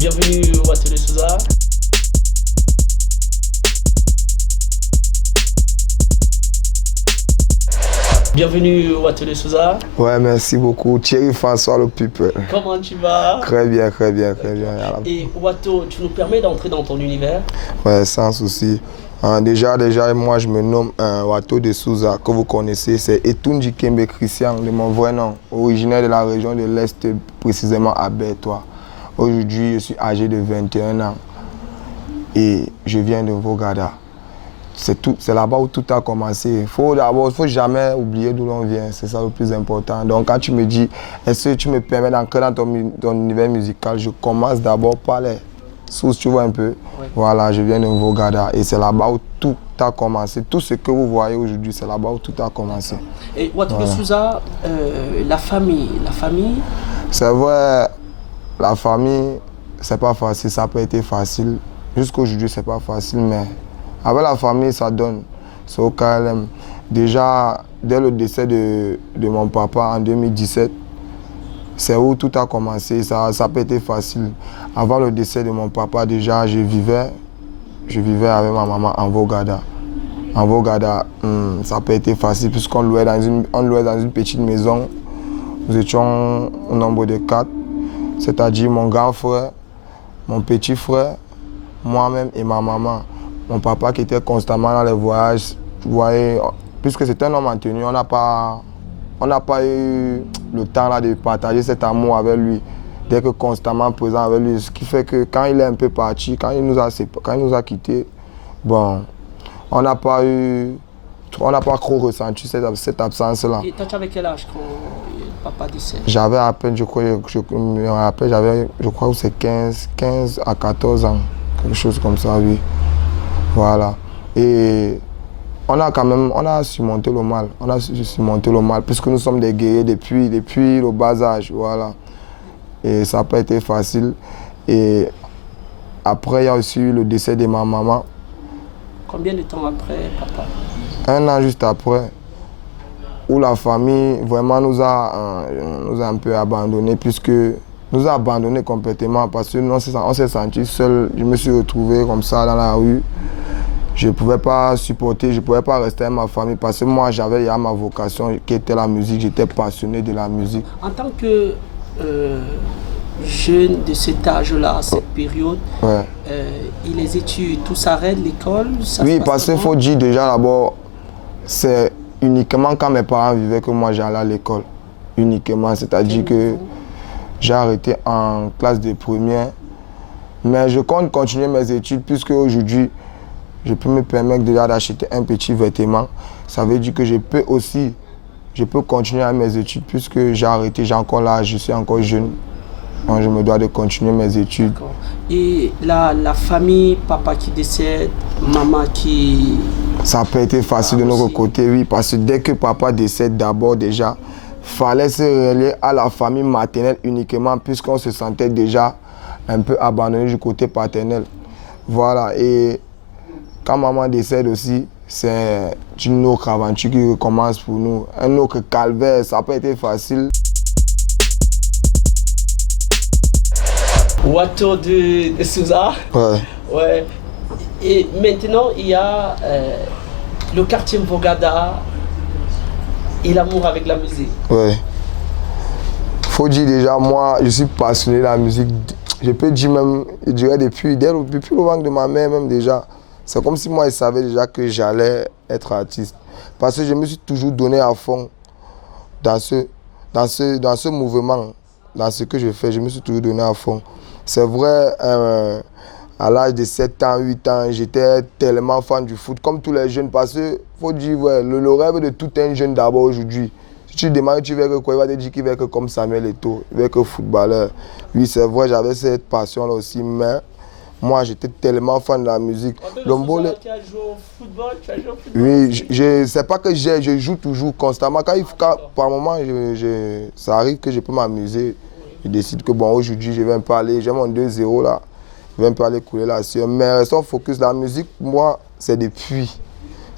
Bienvenue au Atelier Souza. Bienvenue au Atelier Souza. Ouais, merci beaucoup. Thierry François le People. Comment tu vas? Très bien, très bien, très bien. Et Wato, tu nous permets d'entrer dans ton univers? Ouais, sans souci. Déjà, moi, je me nomme Wato de Souza, que vous connaissez. C'est Etunji Kembe Christian, de mon vrai nom. Originaire de la région de l'Est, précisément à Bertois. Aujourd'hui, je suis âgé de 21 ans et je viens de Vogada. C'est là-bas où tout a commencé. Faut jamais oublier d'où l'on vient, c'est ça le plus important. Donc quand tu me dis, est-ce que tu me permets d'entrer dans ton univers musical, je commence d'abord par les sources, tu vois un peu. Oui. Voilà, je viens de Vogada et c'est là-bas où tout a commencé. Tout ce que vous voyez aujourd'hui, c'est là-bas où tout a commencé. Et Wato de Souza, la famille. C'est vrai, la famille, c'est pas facile, ça n'a pas été facile. Jusqu'aujourd'hui, c'est pas facile, mais avec la famille, ça donne. C'est au KLM. Déjà, dès le décès de mon papa en 2017, c'est où tout a commencé. Ça n'a pas été facile. Avant le décès de mon papa, déjà, je vivais avec ma maman en Vogada. En Vogada, ça n'a pas été facile puisqu'on louait dans une petite maison. Nous étions au nombre de 4, c'est-à-dire mon grand frère, mon petit frère, moi-même et ma maman. Mon papa qui était constamment dans les voyages, vous voyez, puisque c'est un homme entretenu, on n'a pas eu le temps là, de partager cet amour avec lui, d'être constamment présent avec lui. Ce qui fait que quand il est un peu parti, quand il nous a quittés, bon, on n'a pas trop ressenti cette absence-là. Et toi, tu avais quel âge quand papa décède? J'avais à peine, je crois que c'est 15 à 14 ans, quelque chose comme ça, oui. Voilà. Et on a surmonté le mal. On a surmonté le mal puisque nous sommes des guerriers depuis le bas âge. Voilà. Et ça n'a pas été facile. Et après, il y a aussi eu le décès de ma maman. Combien de temps après, papa? 1 an juste après, où la famille vraiment nous a un peu abandonnés, puisque nous a abandonnés complètement parce que nous, on s'est senti seul. Je me suis retrouvé comme ça dans la rue. Je ne pouvais pas supporter, je ne pouvais pas rester avec ma famille parce que moi j'avais ma vocation qui était la musique, j'étais passionné de la musique. En tant que jeune de cet âge-là, cette période, ouais. Et les études, tout s'arrête, l'école? Oui, parce qu'il faut dire déjà d'abord, c'est uniquement quand mes parents vivaient que moi j'allais à l'école. Uniquement, c'est-à-dire que j'ai arrêté en classe de première. Mais je compte continuer mes études puisque aujourd'hui, je peux me permettre déjà d'acheter un petit vêtement. Ça veut dire que je peux continuer à mes études puisque j'ai arrêté, j'ai encore l'âge, je suis encore jeune. Donc je me dois de continuer mes études. Et la famille, papa qui décède, maman qui... Ça n'a pas été facile de notre côté, oui, parce que dès que papa décède d'abord déjà, fallait se relier à la famille maternelle uniquement puisqu'on se sentait déjà un peu abandonné du côté paternel. Voilà, et quand maman décède aussi, c'est une autre aventure qui recommence pour nous. Un autre calvaire, ça n'a pas été facile. Wato de Souza. Ouais. Ouais. Et maintenant, il y a le quartier Vogada et l'amour avec la musique. Ouais. Faut dire déjà, moi, je suis passionné de la musique. Je peux dire même, je dirais depuis le ventre de ma mère même déjà. C'est comme si moi, je savais déjà que j'allais être artiste. Parce que je me suis toujours donné à fond dans ce mouvement, dans ce que je fais. Je me suis toujours donné à fond. C'est vrai, à l'âge de 7 ans, 8 ans, j'étais tellement fan du foot, comme tous les jeunes. Parce qu'il faut dire, ouais, le rêve de tout un jeune d'abord aujourd'hui. Si tu demandes, tu veux que quoi, il va te dire qu'il veut que comme Samuel Eto'o, il veut que footballeur. Oui, c'est vrai, j'avais cette passion-là aussi, mais moi, j'étais tellement fan de la musique. Lombole, tu as joué au football, Oui, c'est pas que je joue toujours constamment. Par moment, ça arrive que je peux m'amuser. Je décide que bon, aujourd'hui, je vais un peu aller, j'ai mon 2-0 là. Je vais un peu aller couler là-dessus. Mais restons focus. La musique, moi, c'est depuis.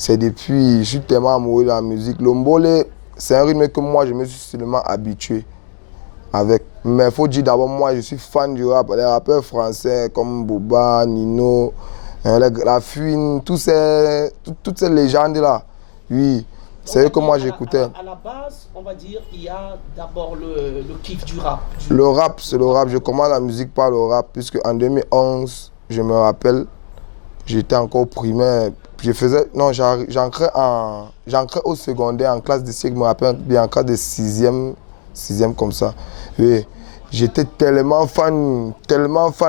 Je suis tellement amoureux de la musique. Lombole, c'est un rythme que moi, je me suis seulement habitué. avec. Mais il faut dire d'abord, moi, je suis fan du rap. Les rappeurs français comme Booba, Nino, La Fouine, toutes ces légendes-là. Oui, c'est eux que moi j'écoutais. À la base, on va dire, il y a d'abord le kiff du rap. Le rap, c'est le rap. Je commence la musique par le rap, puisque en 2011, je me rappelle, j'étais encore primaire. Je faisais, non, j'entrais au secondaire, en classe de siècle, je me rappelle bien, en classe de sixième comme ça. Oui, j'étais tellement fan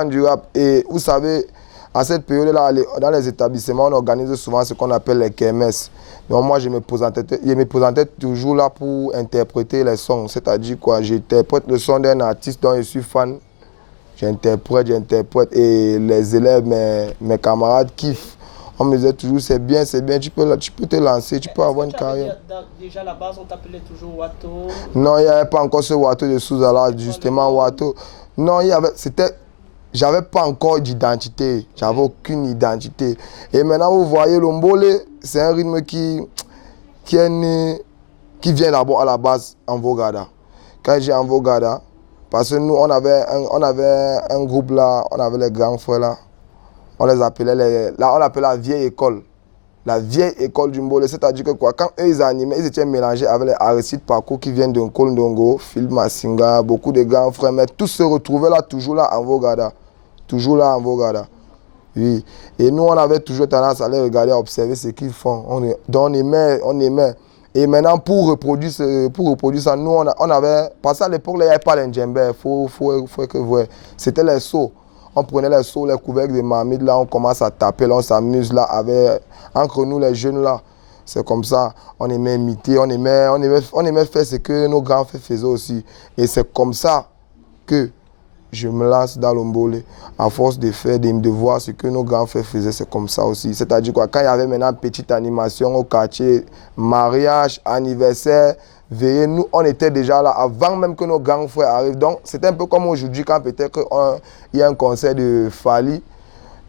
du rap. Et vous savez, à cette période-là, dans les établissements, on organise souvent ce qu'on appelle les kermesses. Donc moi, je me présentais toujours là pour interpréter les sons. C'est-à-dire quoi, j'interprète le son d'un artiste dont je suis fan. J'interprète. Et les élèves, mes camarades kiffent. On me disait toujours, c'est bien, tu peux te lancer, tu peux avoir une carrière. Déjà à la base, on t'appelait toujours Wato? Non, il n'y avait pas encore ce Wato de Souza là, justement, Wato. Non, j'avais pas encore d'identité, j'avais aucune identité. Et maintenant, vous voyez, le mbole, c'est un rythme qui vient d'abord à la base en Vogada. Quand j'ai en Vogada, parce que nous, on avait un groupe là, on avait les grands frères là. On les appelait on l'appelait la vieille école. La vieille école du Mbole, c'est-à-dire que quoi, quand eux ils animaient, ils étaient mélangés avec les Aristide Parcours qui viennent de Nkondongo, Phil Massinga, beaucoup de grands frères, mais tous se retrouvaient là, toujours là en Vogada. Toujours là en Vogada. Oui. Et nous, on avait toujours tendance à les regarder, à observer ce qu'ils font. Donc on aimait. Et maintenant, pour reproduire ça, nous, on avait... Parce qu'à l'époque, il n'y avait pas les djembés, faut que vous voyez. C'était les seaux. On prenait les seaux, les couvercles de marmite, là, on commence à taper, là, on s'amuse, là, entre nous, les jeunes, là. C'est comme ça. On aimait imiter, on aimait faire ce que nos grands frères faisaient aussi. Et c'est comme ça que je me lance dans l'Ombole. À force de voir ce que nos grands frères faisaient, c'est comme ça aussi. C'est-à-dire quoi, quand il y avait maintenant une petite animation au quartier, mariage, anniversaire, veillée, nous, on était déjà là avant même que nos grands frères arrivent. Donc, c'est un peu comme aujourd'hui, quand peut-être il y a un concert de Fali,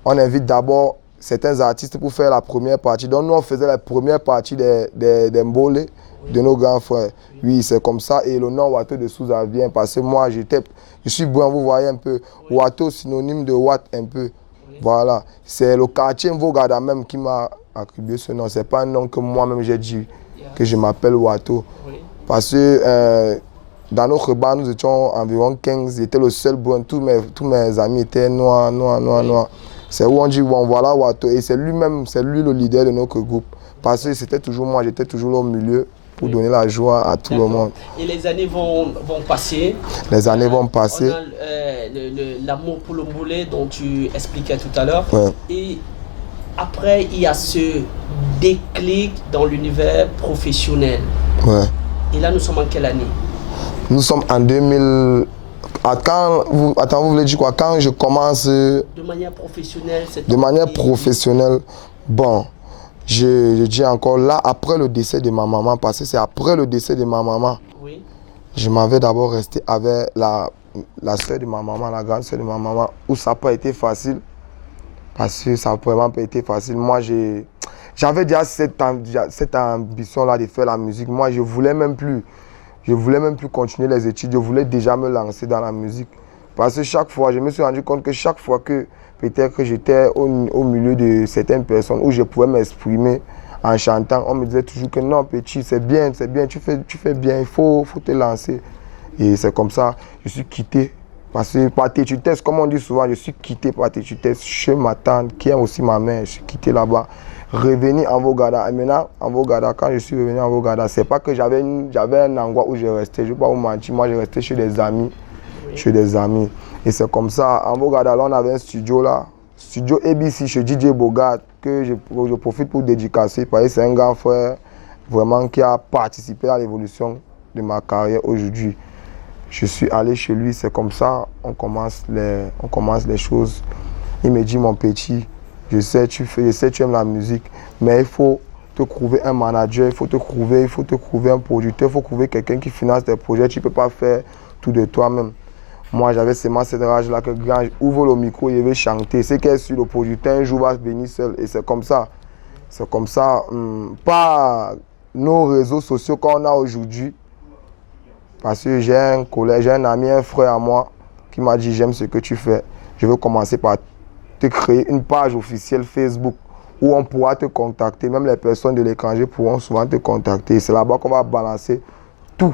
on invite d'abord certains artistes pour faire la première partie. Donc, nous, on faisait la première partie des Mbole de nos grands frères. Oui, c'est comme ça. Et le nom Wato de Souza vient parce que moi, je suis bon, vous voyez un peu. Wato, synonyme de Watt un peu. Voilà. C'est le quartier Mvogada même qui m'a attribué ce nom. Ce n'est pas un nom que moi-même j'ai dit que je m'appelle Wato. Parce que dans notre bar, nous étions environ 15. J'étais le seul brun. Tous mes amis étaient noirs. C'est où on dit, bon, voilà Wato. Et c'est lui le leader de notre groupe. Parce que c'était toujours moi, j'étais toujours là au milieu pour donner la joie à tout le monde. Et les années vont passer. Les années vont passer. On a l'amour pour le Mbole dont tu expliquais tout à l'heure. Ouais. Et après, il y a ce déclic dans l'univers professionnel. Ouais. Et là, nous sommes en quelle année? Nous sommes en 2000. Vous voulez dire quoi? Quand je commence. De manière professionnelle, c'est. De manière professionnelle, bon. Je dis encore là, après le décès de ma maman, parce que c'est après le décès de ma maman, oui. Je m'avais d'abord resté avec la soeur de ma maman, la grande soeur de ma maman, où ça n'a pas été facile, parce que ça n'a vraiment pas été facile. Moi, j'avais déjà cette ambition-là de faire la musique. Moi, je ne voulais même plus continuer les études, je voulais déjà me lancer dans la musique. Parce que chaque fois, je me suis rendu compte que chaque fois que peut-être que j'étais au milieu de certaines personnes où je pouvais m'exprimer en chantant, on me disait toujours que non, petit, c'est bien, tu fais bien, il faut te lancer. Et c'est comme ça, je suis quitté. Parce que par têtutesse, comme on dit souvent, je suis quitté par têtutesse chez ma tante, qui est aussi ma mère, je suis quitté là-bas. Revenu en Vogada. Et maintenant, en Vogada, quand je suis revenu en Vogada, c'est pas que j'avais un endroit où je restais, je ne vais pas vous mentir, moi je restais chez des amis. Et c'est comme ça, en Vogada, là, on avait un studio là, studio ABC chez DJ Bogart, que je profite pour dédicacer, parce que c'est un grand frère vraiment qui a participé à l'évolution de ma carrière aujourd'hui. Je suis allé chez lui, c'est comme ça, on commence les choses. Il me dit, mon petit, je sais tu aimes la musique, mais il faut te trouver un manager, il faut te trouver un producteur, il faut trouver quelqu'un qui finance tes projets, tu ne peux pas faire tout de toi-même. Moi, j'avais seulement cette rage-là que quand j'ouvre le micro, je vais chanter. C'est qu'elle sur le producteur, un jour va venir seul. Et c'est comme ça. Pas nos réseaux sociaux qu'on a aujourd'hui. Parce que j'ai un collègue, j'ai un ami, un frère à moi qui m'a dit j'aime ce que tu fais. Je veux commencer par te créer une page officielle Facebook où on pourra te contacter. Même les personnes de l'étranger pourront souvent te contacter. C'est là-bas qu'on va balancer tout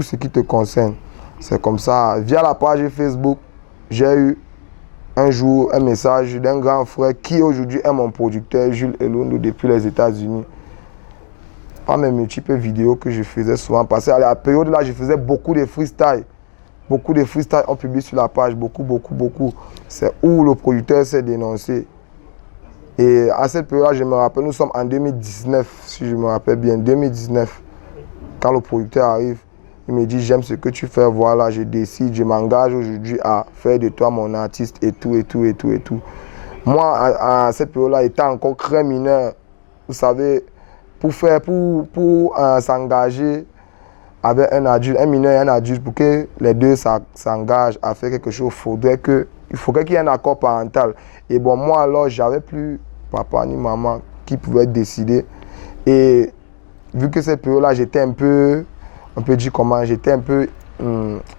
ce qui te concerne. C'est comme ça. Via la page Facebook, j'ai eu un jour un message d'un grand frère qui aujourd'hui est mon producteur, Jules Elondo, depuis les États-Unis. Par mes multiples vidéos que je faisais souvent. Parce qu'à la période là, je faisais beaucoup de freestyle. Beaucoup de freestyle ont publié sur la page. Beaucoup. C'est où le producteur s'est dénoncé. Et à cette période-là, je me rappelle, nous sommes en 2019, si je me rappelle bien, 2019. Quand le producteur arrive, il me dit j'aime ce que tu fais, voilà, je décide, je m'engage aujourd'hui à faire de toi mon artiste et tout. Moi, à cette période-là, étant encore très mineur, vous savez, pour s'engager avec un adulte, un mineur et un adulte, pour que les deux s'engagent à faire quelque chose, il faudrait qu'il y ait un accord parental. Et bon, moi alors, j'avais plus papa ni maman qui pouvaient décider. Et vu que cette période-là, j'étais un peu, on peut dire comment, j'étais un peu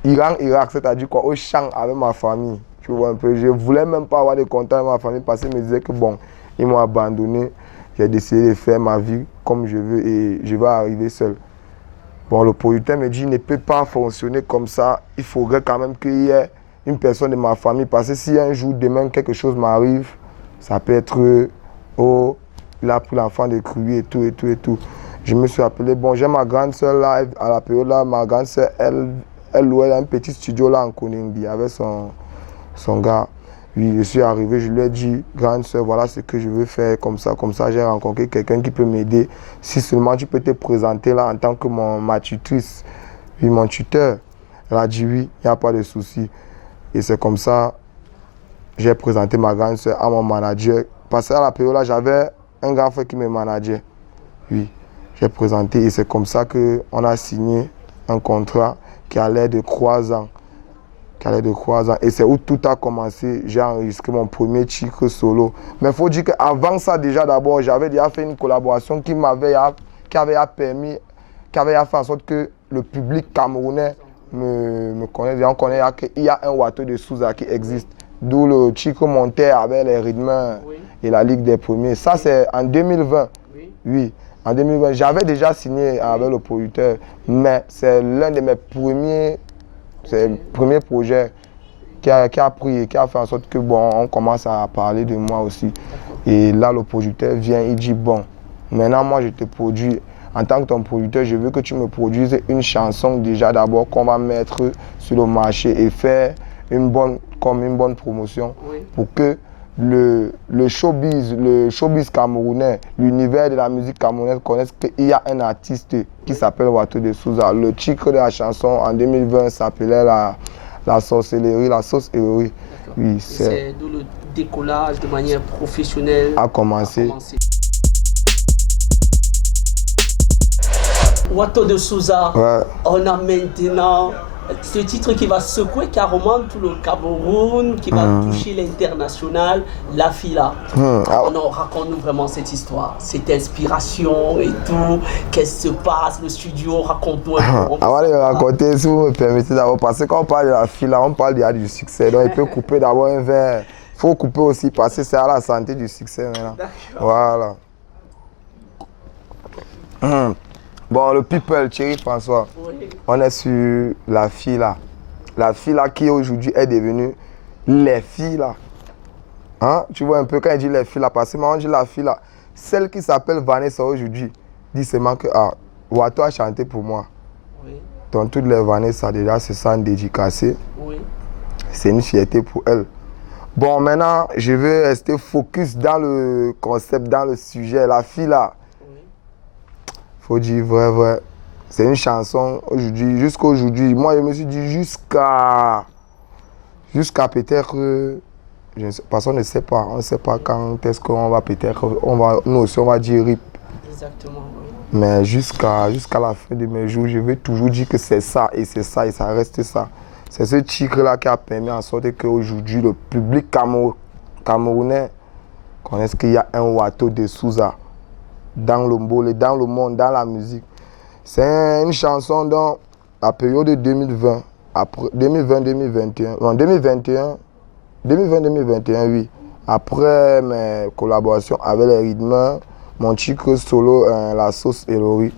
Irak, c'est-à-dire quoi, au champ avec ma famille. Tu vois un peu, je voulais même pas avoir de contact avec ma famille parce qu'ils me disaient que bon, ils m'ont abandonné. J'ai décidé de faire ma vie comme je veux et je vais arriver seul. Bon, le producteur me dit, il ne peut pas fonctionner comme ça. Il faudrait quand même qu'il y ait une personne de ma famille. Parce que si un jour, demain, quelque chose m'arrive, ça peut être, oh, il a pris l'enfant de cruer et tout. Je me suis appelé, bon, j'ai ma grande soeur là, à la période là, ma grande soeur, elle louait un petit studio là en Koningbi avec son gars. Oui, je suis arrivé, je lui ai dit, grande soeur, voilà ce que je veux faire, comme ça, j'ai rencontré quelqu'un qui peut m'aider. Si seulement tu peux te présenter là en tant que ma tutrice, puis mon tuteur. Elle a dit oui, il n'y a pas de souci. Et c'est comme ça, j'ai présenté ma grande soeur à mon manager. Parce qu'à la période là, j'avais un grand frère qui me manageait. Oui, j'ai présenté et c'est comme ça qu'on a signé un contrat qui allait de 3 ans. Et c'est où tout a commencé. J'ai enregistré mon premier titre solo. Mais il faut dire qu'avant ça, déjà d'abord, j'avais déjà fait une collaboration qui avait fait en sorte que le public camerounais me connaisse. Et on connaît qu'il y a un Wato de Souza qui existe. D'où le titre montait avec les rythmes et la Ligue des Premiers. Ça, c'est en 2020. Oui, en 2020. J'avais déjà signé avec le producteur, mais c'est l'un de mes premiers. C'est le premier projet qui a fait en sorte que bon, on commence à parler de moi aussi. Et là, le producteur vient, il dit bon, maintenant moi je te produis. En tant que ton producteur, je veux que tu me produises une chanson déjà d'abord qu'on va mettre sur le marché et faire une bonne promotion pour que le showbiz camerounais, l'univers de la musique camerounaise connaisse qu'il y a un artiste qui s'appelle Wato de Souza. Le titre de la chanson en 2020 s'appelait la sorcellerie, la sauce-héroïne. Oui, c'est d'où le décollage de manière professionnelle a commencé. Wato de Souza, ouais. On a maintenant ce titre qui va secouer carrément tout le Cameroun, qui va toucher l'international, La Fila. Raconte-nous vraiment cette histoire, cette inspiration et tout. Qu'est-ce qui se passe, le studio, raconte-nous un peu. Avant de raconter, si vous me permettez d'abord, parce que quand on parle de La Fila, on parle déjà du succès. Donc il peut couper d'abord un verre. Il faut couper aussi parce que c'est à la santé du succès maintenant. Voilà. Bon, le people, Thierry François, on est sur La Fila. La Fila qui aujourd'hui est devenue Les Filas. Hein? Tu vois un peu quand il dit Les Filas, parce que moi on dit La Fila. Celle qui s'appelle Vanessa aujourd'hui dit seulement que Wato a chanté pour moi. Oui. Donc toutes les Vanessa déjà se sentent dédicacées. Oui. C'est une fierté pour elle. Bon, maintenant, je vais rester focus dans le concept, dans le sujet. La Fila. Faut dire vrai. C'est une chanson aujourd'hui, jusqu'à aujourd'hui. Moi, je me suis dit jusqu'à peut-être, parce qu'on ne sait pas. On ne sait pas quand est-ce qu'on va peut-être, nous aussi on va dire RIP. Exactement. Oui. Mais jusqu'à la fin de mes jours, je vais toujours dire que c'est ça et ça reste ça. C'est ce titre-là qui a permis en sorte qu'aujourd'hui, le public camerounais connaisse qu'il y a un Wato de Souza dans le monde, dans la musique. C'est une chanson dont la période 2020, après 2020-2021, non 2020-2021, oui. Après mes collaborations avec les rythmes, mon titre solo, La Sauce et Lori,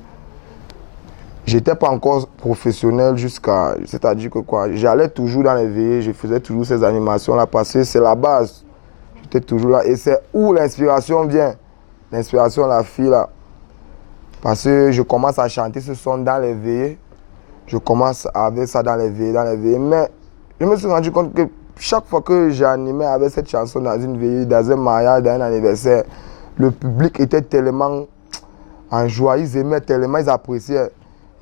j'étais pas encore professionnel jusqu'à, c'est-à-dire que quoi, j'allais toujours dans les veillées, je faisais toujours ces animations-là parce que c'est la base. J'étais toujours là et c'est où l'inspiration vient. L'inspiration, la fille là. Parce que je commence à chanter ce son dans les veillées. Je commence avec ça dans les veillées. Mais je me suis rendu compte que chaque fois que j'animais avec cette chanson dans une veillée, dans un mariage, dans un anniversaire, le public était tellement en joie, ils aimaient tellement, ils appréciaient.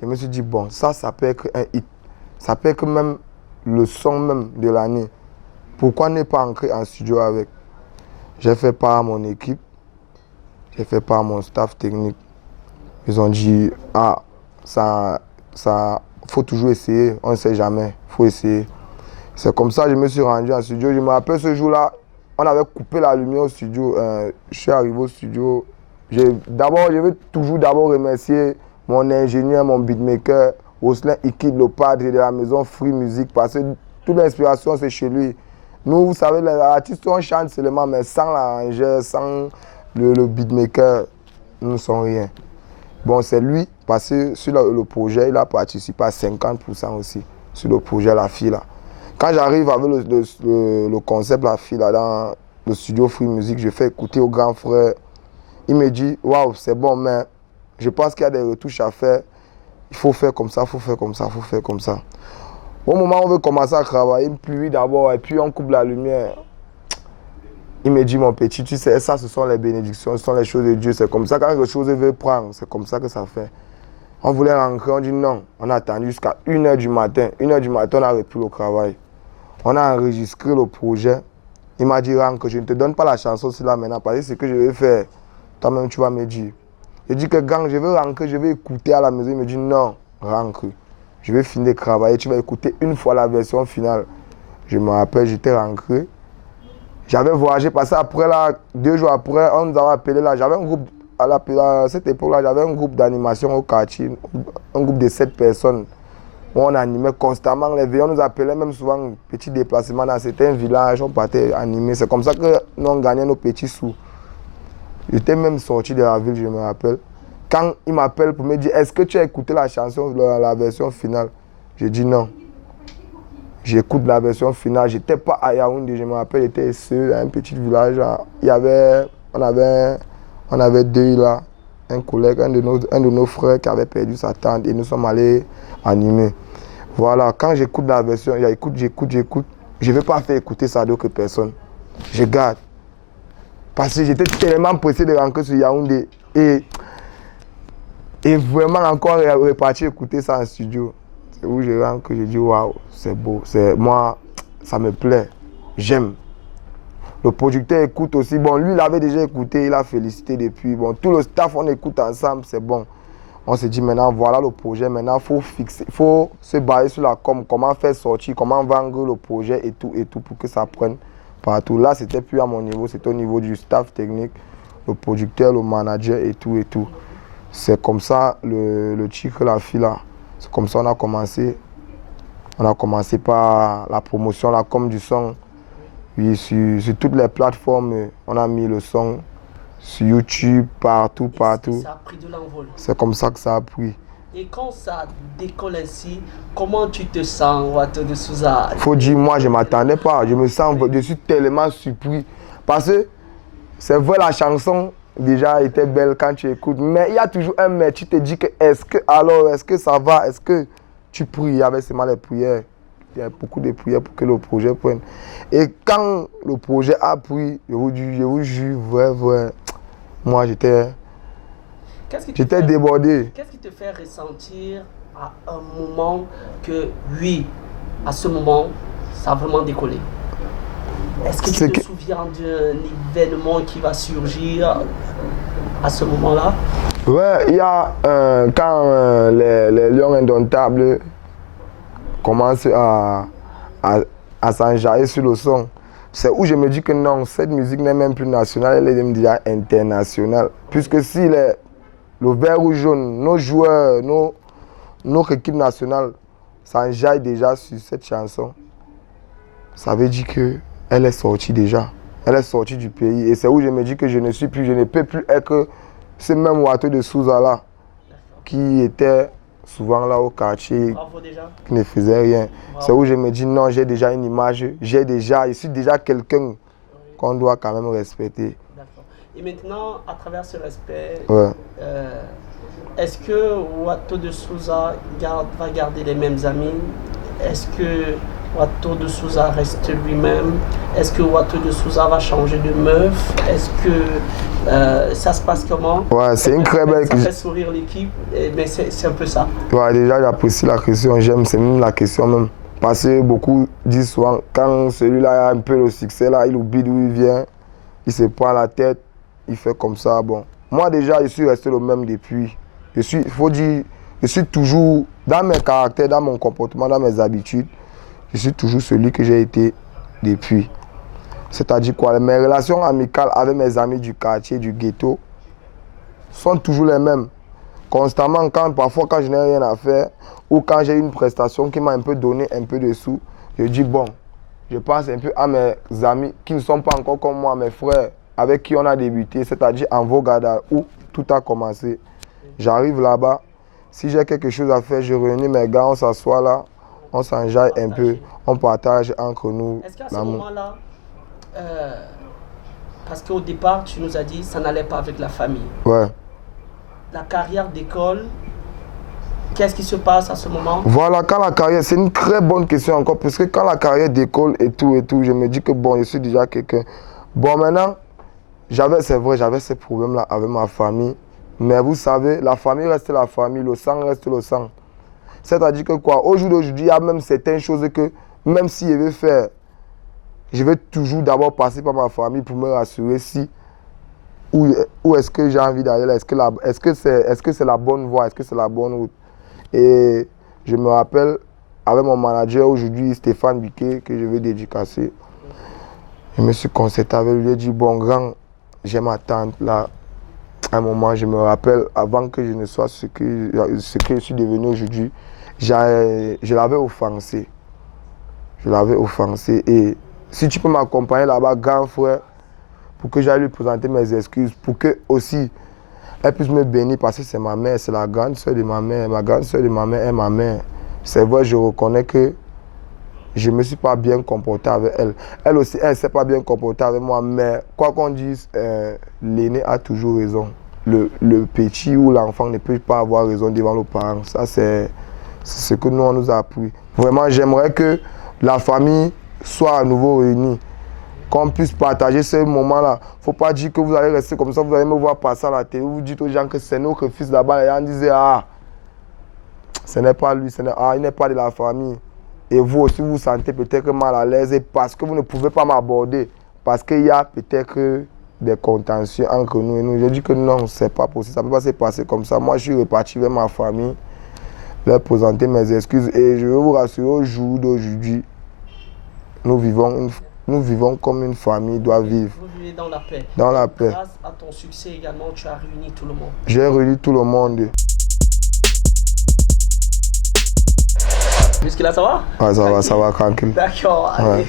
Je me suis dit, bon, ça peut être un hit. Ça peut être même le son même de l'année. Pourquoi ne pas entrer en studio avec? J'ai fait part à mon équipe, j'ai fait part à mon staff technique. Ils ont dit, ah, ça, faut toujours essayer, on ne sait jamais, faut essayer. C'est comme ça que je me suis rendu en studio. Je me rappelle ce jour-là, on avait coupé la lumière au studio. Je suis arrivé au studio. Je veux toujours remercier mon ingénieur, mon beatmaker, Oslin Ikid, le padre de la maison Free Music, parce que toute l'inspiration, c'est chez lui. Nous, vous savez, les artistes, on chante seulement, mais sans l'arrangeur, sans le beatmaker, nous ne sommes rien. Bon, c'est lui, parce que sur le projet, il a participé à 50% aussi, sur le projet La Fille là. Quand j'arrive avec le concept La Fille là, dans le studio Free Music, je fais écouter au grand frère. Il me dit, waouh, c'est bon, mais je pense qu'il y a des retouches à faire. Il faut faire comme ça, il faut faire comme ça, il faut faire comme ça. Au moment où on veut commencer à travailler, une pluie d'abord, et puis on coupe la lumière. Il me dit, mon petit, tu sais, ça, ce sont les bénédictions, ce sont les choses de Dieu. C'est comme ça, quand quelque chose veut prendre, c'est comme ça que ça fait. On voulait rentrer, on dit non. On a attendu jusqu'à 1h du matin. 1h du matin, on a repris le travail. On a enregistré le projet. Il m'a dit, Rank, je ne te donne pas la chanson sur là maintenant, parce que ce que je vais faire, toi-même, tu vas me dire. Je dis que Gang, je veux rentrer, je vais écouter à la maison. Il me dit, non, rentre. Je vais finir de travailler, tu vas écouter une fois la version finale. Je me rappelle, j'étais rentré. J'avais voyagé, parce qu'après, là, 2 jours après, on nous avait appelé là. J'avais un groupe, à cette époque-là, j'avais un groupe d'animation au quartier, un groupe de 7 personnes. Où on animait constamment les veillées. On nous appelait même souvent petit déplacement dans certains villages, on partait animer. C'est comme ça que nous on gagnait nos petits sous. J'étais même sorti de la ville, je me rappelle. Quand il m'appelle pour me dire, est-ce que tu as écouté la chanson, la version finale? J'ai dit non. J'écoute la version finale. J'étais pas à Yaoundé, je me rappelle, j'étais seul dans un petit village. On avait 2 là, un collègue, un de nos frères qui avait perdu sa tante et nous sommes allés animer. Voilà, quand j'écoute la version, j'écoute. Je ne vais pas faire écouter ça à d'autres personnes. Je garde. Parce que j'étais tellement pressé de rentrer sur Yaoundé et vraiment encore repartir écouter ça en studio. C'est où je rentre que je dis waouh, c'est beau. Moi, ça me plaît. J'aime. Le producteur écoute aussi. Bon, lui, il avait déjà écouté, il a félicité depuis. Bon, tout le staff, on écoute ensemble, c'est bon. On s'est dit maintenant, voilà le projet. Maintenant, il faut se baser sur la com, comment faire sortir, comment vendre le projet et tout pour que ça prenne partout. Là, c'était plus à mon niveau, c'était au niveau du staff technique, le producteur, le manager et tout. C'est comme ça le titre La Fille là. C'est comme ça qu'on a commencé. On a commencé par la promotion, la com du son. Oui, sur toutes les plateformes, on a mis le son. Sur YouTube, partout. Ça a pris de l'envol. C'est comme ça que ça a pris. Et quand ça décolle ainsi, comment tu te sens, Wato de Souza? Faut dire, moi, je ne m'attendais pas. Je suis tellement surpris. Parce que c'est vrai, la chanson déjà était belle quand tu écoutes. Mais il y a toujours un mais. Tu te dis que est-ce que ça va? Est-ce que tu pries? Il y avait seulement les prières. Il y a beaucoup de prières pour que le projet prenne. Et quand le projet a pris, je vous jure, vrai, moi j'étais débordé. Qu'est-ce qui te fait ressentir à un moment que oui, à ce moment, ça a vraiment décollé? Est-ce que tu te souviens d'un événement qui va surgir à ce moment-là? Ouais, il y a quand les Lions Indomptables commencent à s'enjailler sur le son. C'est où je me dis que non, cette musique n'est même plus nationale, elle est même déjà internationale. Puisque si le vert ou jaune, nos joueurs, notre équipe nationale s'enjaille déjà sur cette chanson, ça veut dire qu'elle est sortie déjà. Elle est sortie du pays. Et c'est où je me dis que je ne peux plus être ce même Wato de Souza là, qui était souvent là au quartier, Bravo déjà. qui ne faisait rien. Bravo. C'est où je me dis non, j'ai déjà une image, je suis déjà quelqu'un qu'on doit quand même respecter. D'accord. Et maintenant, à travers ce respect, Ouais. est-ce que Wato de Souza va garder les mêmes amis? Est-ce que Wato de Souza reste lui-même? Est-ce que Wato de Souza va changer de meuf? Est-ce que ça se passe comment? Ouais, c'est une très belle question. Ça fait sourire l'équipe, mais c'est un peu ça. Ouais, déjà, j'apprécie la question, j'aime, c'est même la question même. Parce que beaucoup disent souvent, quand celui-là a un peu le succès, là, il oublie d'où il vient, il se prend la tête, il fait comme ça. Bon, moi déjà, je suis resté le même depuis. Il faut dire, je suis toujours, dans mes caractères, dans mon comportement, dans mes habitudes, je suis toujours celui que j'ai été depuis. C'est-à-dire quoi? Mes relations amicales avec mes amis du quartier, du ghetto, sont toujours les mêmes. Constamment, parfois quand je n'ai rien à faire, ou quand j'ai une prestation qui m'a un peu donné un peu de sous, je dis bon, je pense un peu à mes amis qui ne sont pas encore comme moi, mes frères, avec qui on a débuté, c'est-à-dire en Vogada, où tout a commencé. J'arrive là-bas, si j'ai quelque chose à faire, je réunis mes gars, on s'assoit là, on s'enjaille un peu, on partage entre nous. Est-ce qu'à ce moment-là, parce qu'au départ, tu nous as dit que ça n'allait pas avec la famille. Ouais. La carrière d'école, qu'est-ce qui se passe à ce moment? Voilà, quand la carrière, c'est une très bonne question encore, parce que quand la carrière d'école et tout, je me dis que bon, je suis déjà quelqu'un. Bon, maintenant, c'est vrai, j'avais ces problèmes-là avec ma famille. Mais vous savez, la famille reste la famille, le sang reste le sang. C'est-à-dire que quoi, au jour d'aujourd'hui, il y a même certaines choses que, même si je vais faire, je vais toujours d'abord passer par ma famille pour me rassurer si, où est-ce que j'ai envie d'aller là, est-ce que c'est la bonne voie, est-ce que c'est la bonne route. Et je me rappelle, avec mon manager aujourd'hui, Stéphane Biquet, que je vais dédicacer, je me suis concerté avec lui, j'ai dit, bon grand, j'ai ma tante là. À un moment, je me rappelle, avant que je ne sois ce que je suis devenu aujourd'hui, je l'avais offensé. Je l'avais offensé. Et si tu peux m'accompagner là-bas, grand frère, pour que j'aille lui présenter mes excuses, pour que aussi elle puisse me bénir, parce que c'est ma mère, c'est la grande soeur de ma mère. Ma grande soeur de ma mère est ma mère. C'est vrai, je reconnais que je ne me suis pas bien comporté avec elle. Elle aussi, elle ne s'est pas bien comportée avec moi, mais quoi qu'on dise, l'aîné a toujours raison. Le petit ou l'enfant ne peut pas avoir raison devant nos parents. Ça, c'est ce que nous, on nous a appris. Vraiment, j'aimerais que la famille soit à nouveau réunie, qu'on puisse partager ce moment-là. Il ne faut pas dire que vous allez rester comme ça, vous allez me voir passer à la télé, vous dites aux gens que c'est notre fils là-bas, et on disait, ah, ce n'est pas lui, il n'est pas de la famille. Et vous aussi, vous vous sentez peut-être mal à l'aise parce que vous ne pouvez pas m'aborder, parce qu'il y a peut-être des contentieux entre nous et nous. Je dis que non, c'est pas possible, ça ne peut pas se passer comme ça. Moi, je suis reparti vers ma famille, leur présenter mes excuses et je veux vous rassurer, au jour d'aujourd'hui, nous vivons comme une famille doit vivre. Vous vivez dans la paix. Dans la paix. Grâce à ton succès également, tu as réuni tout le monde. J'ai réuni tout le monde. Jusque-là, ça va? Ouais, ça va, tranquille. D'accord, allez.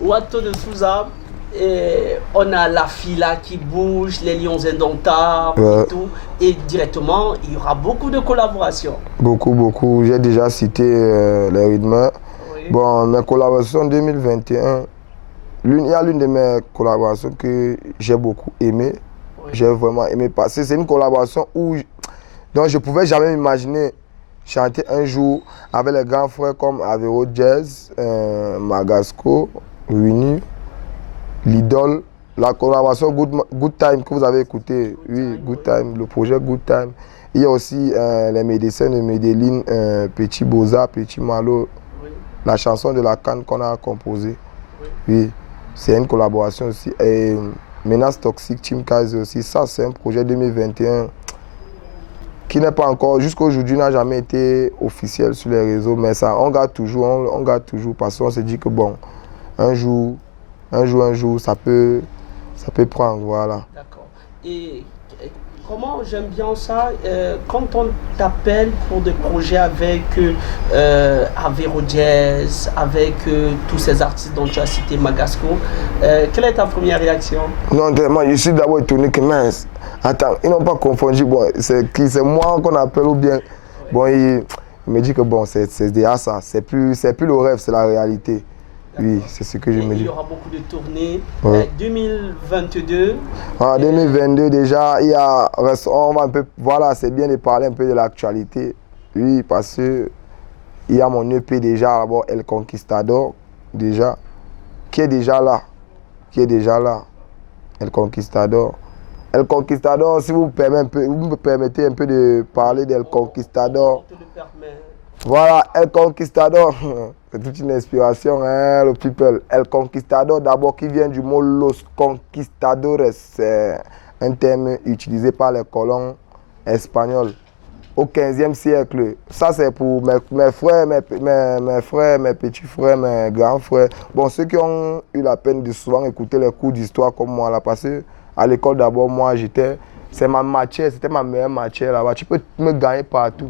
Wato de Souza, et on a la fila qui bouge, les lions indomptables et tout. Et directement, il y aura beaucoup de collaborations. Beaucoup. J'ai déjà cité les rythmes. Oui. Bon, mes collaborations 2021, il y a l'une de mes collaborations que j'ai beaucoup aimé. Oui. J'ai vraiment aimé parce que c'est une collaboration dont je ne pouvais jamais imaginer chanter un jour avec les grands frères comme Avero Jazz, Magasco, Winnie, l'idole, la collaboration Good Time que vous avez écouté. Good Time, le projet Good Time. Il y a aussi les médecins de Medellin, Petit Boza, Petit Malo, la chanson de la Canne qu'on a composée. Oui, c'est une collaboration aussi. Et Menace Toxique, Team Kaiser aussi, ça c'est un projet 2021 qui n'est pas encore, jusqu'à aujourd'hui, n'a jamais été officiel sur les réseaux, mais ça, on garde toujours parce qu'on se dit que bon, un jour, ça peut prendre, voilà. D'accord. Et Comment j'aime bien ça, quand on t'appelle pour des projets avec Avero Jazz, avec tous ces artistes dont tu as cité Magasco, quelle est ta première réaction? Non, moi, je suis d'abord étonné que mince. Attends, ils n'ont pas confondu. Bon, c'est qui? C'est moi qu'on appelle ou bien. Bon, il me dit que bon, c'est déjà ça. C'est plus le rêve, c'est la réalité. Oui, c'est ce que je me dis. Il y aura beaucoup de tournées. Ouais. 2022. En 2022 déjà, on va un peu, voilà, c'est bien de parler un peu de l'actualité. Oui, parce que il y a mon EP déjà, d'abord El Conquistador, déjà, qui est déjà là. El Conquistador. El Conquistador, si vous me permettez un peu de parler d'El Conquistador. On te le permet. Voilà, El Conquistador, c'est toute une inspiration, hein, le people. El Conquistador, d'abord, qui vient du mot Los Conquistadores, c'est un terme utilisé par les colons espagnols au 15e siècle. Ça, c'est pour mes frères, mes petits frères, mes grands frères. Bon, ceux qui ont eu la peine de souvent écouter les cours d'histoire comme moi, là, parce que à l'école, d'abord, moi, c'était ma meilleure matière là-bas. Tu peux me gagner partout.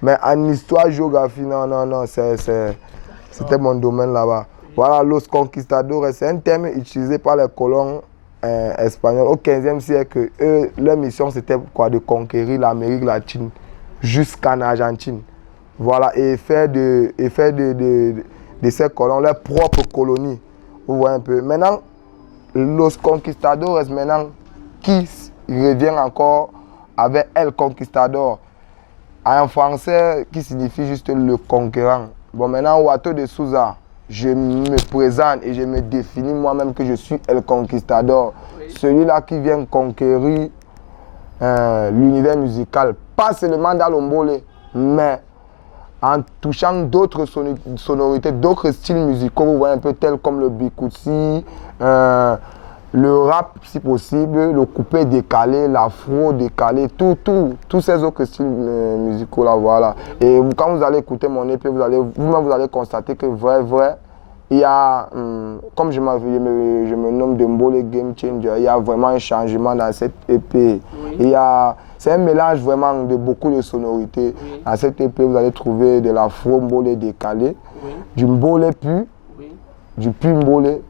Mais en histoire, géographie, non, c'était mon domaine là-bas. Voilà, Los Conquistadores, c'est un terme utilisé par les colons espagnols au 15e siècle. Eux, leur mission, c'était quoi? De conquérir l'Amérique latine jusqu'en Argentine. Voilà, et faire de ces colons leur propre colonie. Vous voyez un peu. Maintenant, Los Conquistadores, maintenant, qui revient encore avec El Conquistador? En français, qui signifie juste le conquérant. Bon, maintenant, Wato de Souza, je me présente et je me définis moi-même que je suis El Conquistador. Oui. Celui-là qui vient conquérir l'univers musical, pas seulement dans l'ombole, mais en touchant d'autres sonorités, d'autres styles musicaux, vous voyez un peu tels comme le bikutsi, le rap si possible, le coupé décalé, l'afro décalé, tous ces autres styles musicaux là, voilà. Et quand vous allez écouter mon EP, vous allez constater que vrai, il y a, comme je me nomme de Mbole Game Changer, il y a vraiment un changement dans cette EP. Oui. C'est un mélange vraiment de beaucoup de sonorités. Oui. Dans cette EP, vous allez trouver de l'afro Mbole décalé, oui. Du Mbole pu, oui. Du pu Mbole,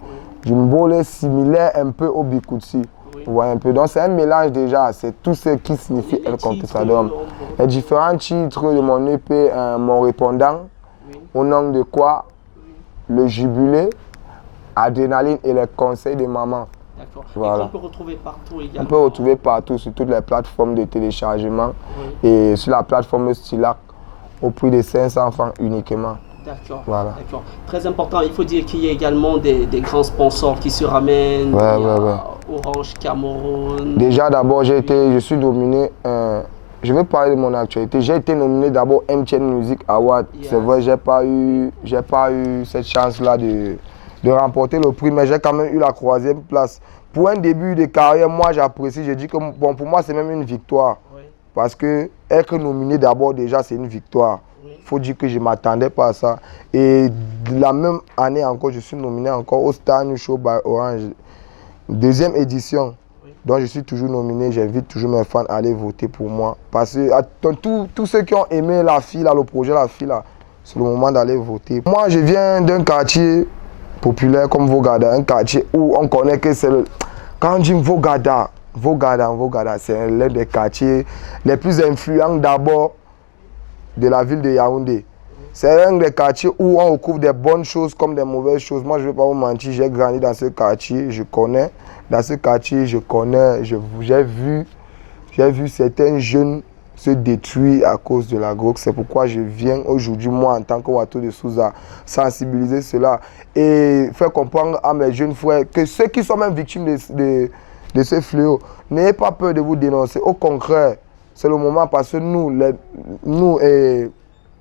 du Mbole similaire un peu au Bikutsi. Oui. Vous voyez un peu. Donc c'est un mélange déjà, c'est tout ce qui signifie El Conquistador. Les différents titres de mon EP, mon répondant, oui. Au nom de quoi? Le jubilé, adrénaline et les conseils de maman. D'accord. Voilà. Et qu'on peut retrouver partout également. On peut retrouver partout sur toutes les plateformes de téléchargement, oui. Et sur la plateforme Stylac au prix de 500 francs uniquement. D'accord. Voilà. D'accord. Très important, il faut dire qu'il y a également des grands sponsors qui se ramènent. Ouais. Orange Cameroun. Déjà d'abord je suis nominé. Je vais parler de mon actualité. J'ai été nominé d'abord MTN Music Award. Yes. C'est vrai, j'ai pas eu cette chance-là de remporter le prix, mais j'ai quand même eu la 3e place. Pour un début de carrière, moi j'apprécie. Je dis que bon, pour moi c'est même une victoire. Oui. Parce que être nominé d'abord déjà c'est une victoire. Il faut dire que je ne m'attendais pas à ça. Et la même année encore, je suis nominé encore au Star New Show by Orange. 2e édition. Donc je suis toujours nominé, j'invite toujours mes fans à aller voter pour moi. Parce que tous ceux qui ont aimé la fille, là, le projet La Fille, c'est le moment d'aller voter. Moi je viens d'un quartier populaire comme Vogada, un quartier où on connaît que c'est le... Quand on dit Vogada, c'est l'un des quartiers les plus influents d'abord de la ville de Yaoundé. C'est un des quartiers où on retrouve des bonnes choses comme des mauvaises choses. Moi je ne vais pas vous mentir, j'ai grandi dans ce quartier, je connais. Dans ce quartier, j'ai vu certains jeunes se détruire à cause de la drogue. C'est pourquoi je viens aujourd'hui, moi, en tant que Wato de Souza, sensibiliser cela et faire comprendre à mes jeunes frères que ceux qui sont même victimes de ce fléau, n'ayez pas peur de vous dénoncer. Au contraire, c'est le moment parce que nous et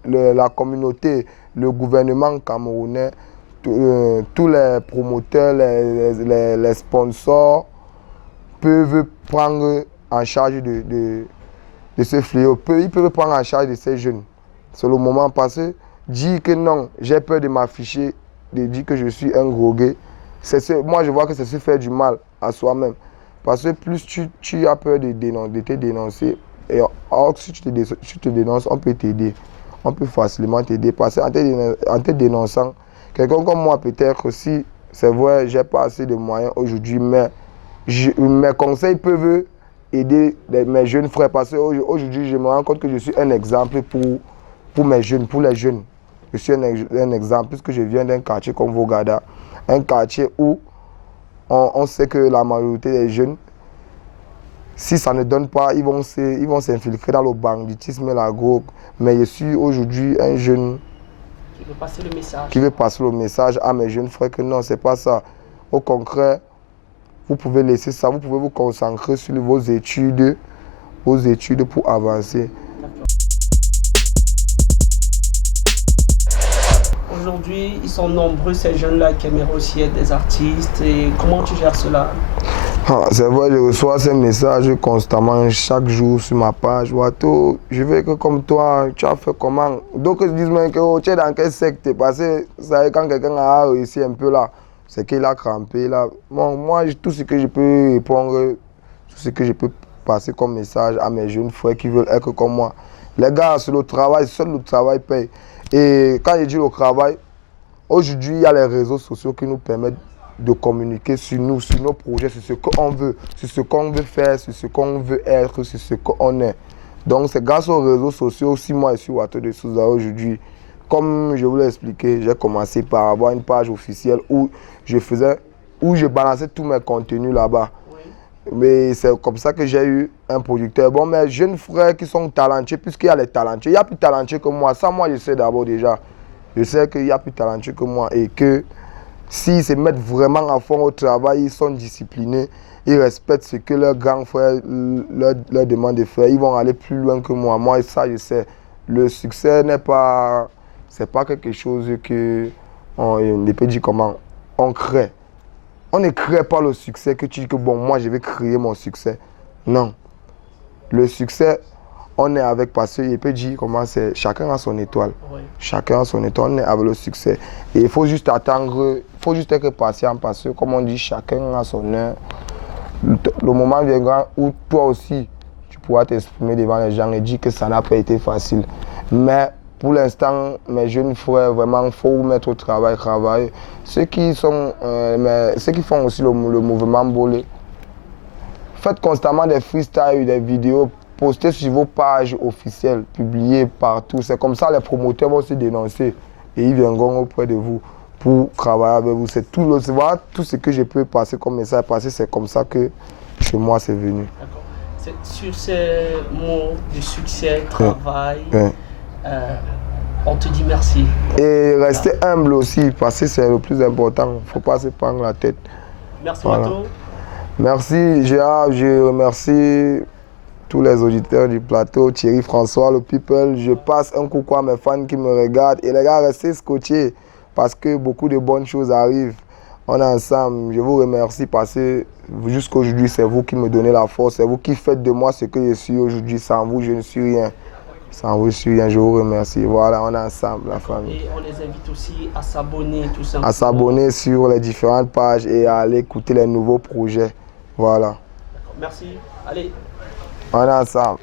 la communauté, le gouvernement camerounais, tous les promoteurs, les sponsors peuvent prendre en charge de ce fléau. Ils peuvent prendre en charge de ces jeunes. C'est le moment passé. Dire que non, j'ai peur de m'afficher, de dire que je suis un drogué. Moi, je vois que c'est se faire du mal à soi-même. Parce que plus tu as peur de te dénoncer, et alors que si tu te dénonces, on peut t'aider. On peut facilement t'aider. Parce qu'en te dénonçant, quelqu'un comme moi, peut-être aussi, c'est vrai, j'ai pas assez de moyens aujourd'hui, mais mes conseils peuvent aider mes jeunes frères. Parce qu'aujourd'hui, je me rends compte que je suis un exemple pour mes jeunes, pour les jeunes. Je suis un exemple, puisque je viens d'un quartier comme Vogada, un quartier où on sait que la majorité des jeunes, si ça ne donne pas, ils vont s'infiltrer dans le banditisme et la drogue. Mais je suis aujourd'hui un jeune qui veut passer le message. Qui veut passer le message à mes jeunes frères que non, c'est pas ça. Au contraire, vous pouvez laisser ça, vous pouvez vous concentrer sur vos études pour avancer. Aujourd'hui, ils sont nombreux ces jeunes-là qui aimeraient aussi être des artistes. Et comment tu gères cela? C'est vrai, je reçois ces messages constamment, chaque jour sur ma page. Wato, je veux que comme toi, tu as fait comment? Donc ils disent même que oh, tu es dans quelle secte? Parce que ça, quand quelqu'un a réussi un peu là, c'est qu'il a crampé là. Bon, moi, tout ce que je peux répondre, tout ce que je peux passer comme message à mes jeunes frères qui veulent être comme moi. Les gars, c'est le travail, seul le travail paye. Et quand je dis le travail, aujourd'hui, il y a les réseaux sociaux qui nous permettent de communiquer sur nous, sur nos projets, sur ce qu'on veut, sur ce qu'on veut faire, sur ce qu'on veut être, sur ce qu'on est. Donc c'est grâce aux réseaux sociaux aussi, moi je suis Wato de Souza aujourd'hui. Comme je vous l'ai expliqué, j'ai commencé par avoir une page officielle où je balançais tous mes contenus là-bas. Oui. Mais c'est comme ça que j'ai eu un producteur. Bon, mes jeunes frères qui sont talentueux, puisqu'il y a les talentueux, il y a plus talentueux que moi. Ça, moi je sais d'abord déjà. Je sais qu'il y a plus talentueux que moi et que s'ils se mettent vraiment à fond au travail, ils sont disciplinés, ils respectent ce que leurs grands frères leur demandent de faire, ils vont aller plus loin que moi. Moi, ça, je sais. Le succès c'est pas quelque chose que on ne peut dire comment on crée. On ne crée pas le succès que tu dis que bon, moi, je vais créer mon succès. Non. Le succès, on est avec, parce qu'il peut dire comment c'est, chacun a son étoile. Oui. Chacun a son étoile, on est avec le succès. Et il faut juste attendre, il faut juste être patient parce que, comme on dit, chacun a son heure. Le moment viendra où toi aussi, tu pourras t'exprimer devant les gens et dire que ça n'a pas été facile. Mais pour l'instant, mes jeunes frères, vraiment, il faut vous mettre au travail. Ceux qui font aussi le mouvement Bolé, faites constamment des freestyles, des vidéos. Postez sur vos pages officielles, publiez partout. C'est comme ça les promoteurs vont se dénoncer et ils viendront auprès de vous pour travailler avec vous. C'est tout ce que je peux passer comme message, parce que c'est comme ça que chez moi c'est venu. D'accord. Sur ces mots de succès, travail, on te dit merci. Et restez humble aussi, parce que c'est le plus important. Il ne faut pas se prendre la tête. Merci Wato. Merci Gérard, je remercie tous les auditeurs du plateau, Thierry François, le people. Je passe un coucou à mes fans qui me regardent. Et les gars, restez scotchés parce que beaucoup de bonnes choses arrivent. On est ensemble. Je vous remercie parce que jusqu'à aujourd'hui, c'est vous qui me donnez la force. C'est vous qui faites de moi ce que je suis aujourd'hui. Sans vous, je ne suis rien. Sans vous, je suis rien. Je vous remercie. Voilà, on est ensemble, la famille. Et on les invite aussi à s'abonner, tout simplement. À s'abonner sur les différentes pages et à aller écouter les nouveaux projets. Voilà. Merci. Allez. On est ensemble.